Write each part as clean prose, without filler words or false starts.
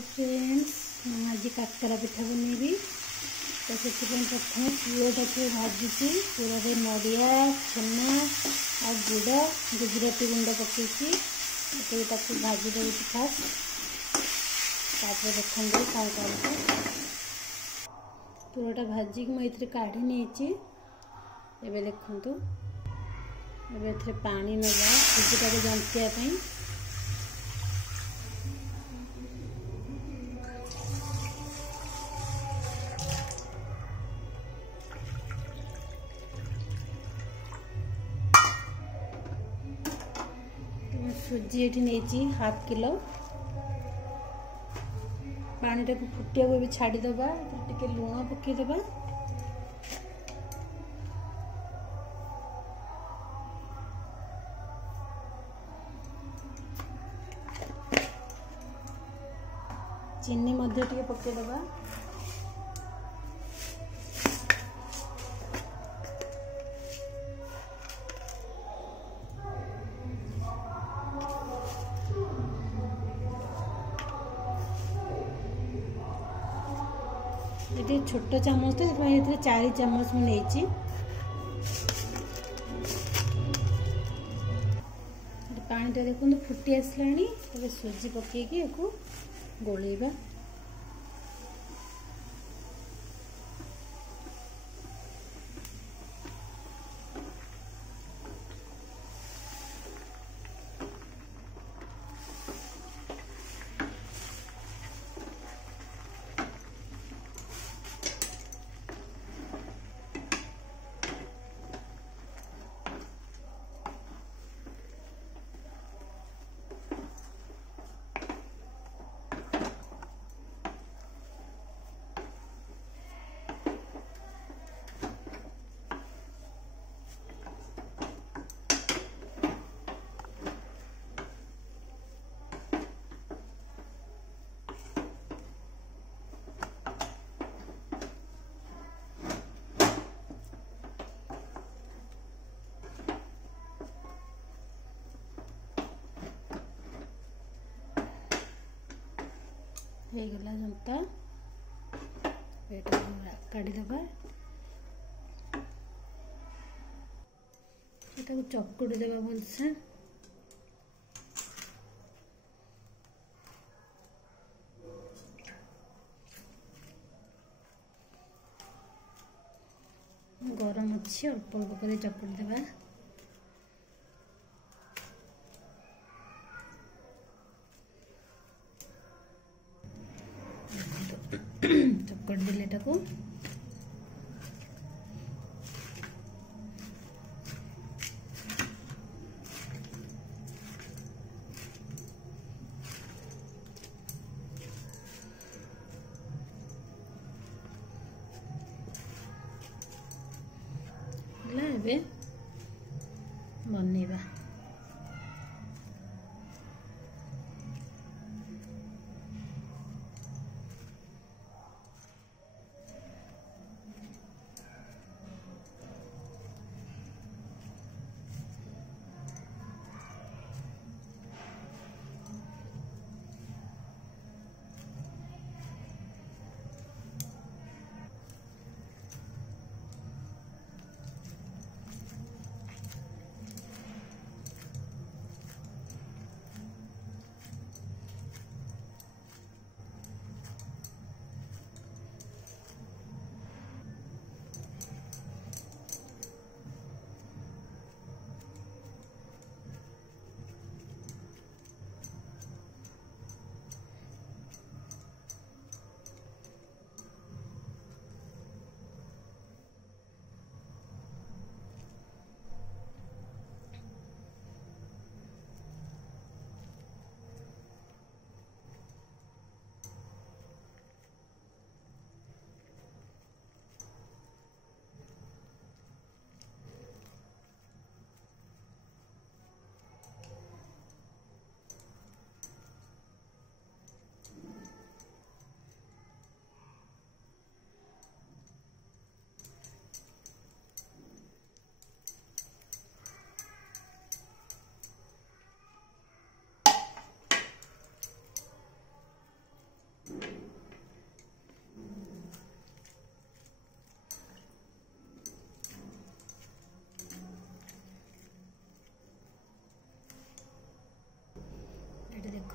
Hi friends, आज काकरा पिठा बनैबी। तो से प्रथम पुरटा को भाजुची। पुर नड़िया छेना आ गुड़ गुजराती गुंड पकईची भाजी देवी फास्ट। तापर देखते कौन कर पुरटा भाजिक मुझे काढ़ी नहीं। एबे देखंतु एबे पानी नवा सुजीटा जंतिया सुजी ये नहीं 1/2 किलो। पानी टाक फुटिया भी छाड़ीदबा। टे लुण पकईदबा। चीनी मध्य टे पकईदबा। ये छोट चामच तो 4 चामच मुझे पानी टा देखो फुटी आसला। सुजी पकईकी गोलेबा। गला जनता काढ़ीदबा। चकुड़ी देवा भलसे। गरम अच्छी अल्प अल्प कर चकुड़ी देवा। चक्कर दिले टाको बनैबा।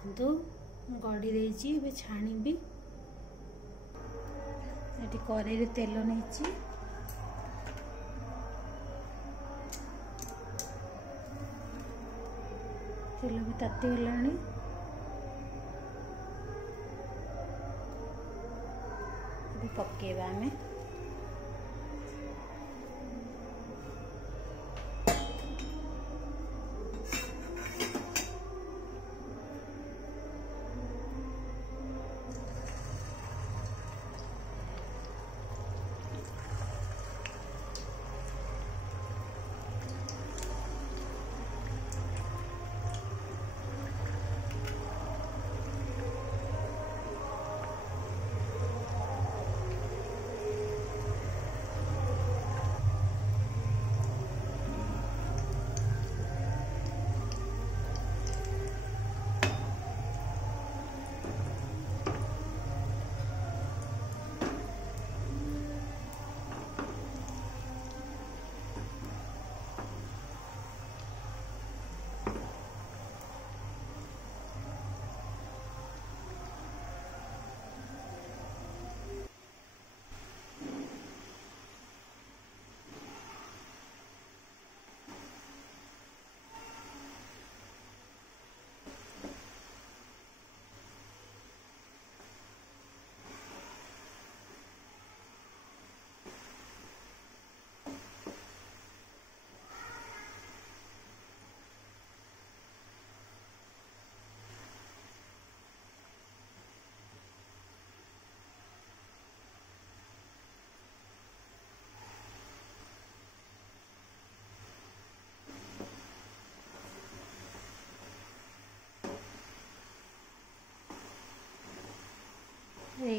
देखो गड़ी देजी छाणी ये कड़े तेल नहीं तेल भी ताती गला पकेबा आमे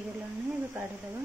गलानी काढ़ीदबा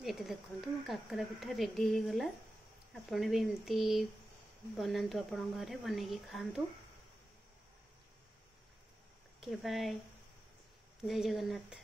ये देखो मो काकरा पिठा रेडी हो गला। आपण भी एमती बनातु आपण घरे बनैकी खातु। के बाय जय जगन्नाथ।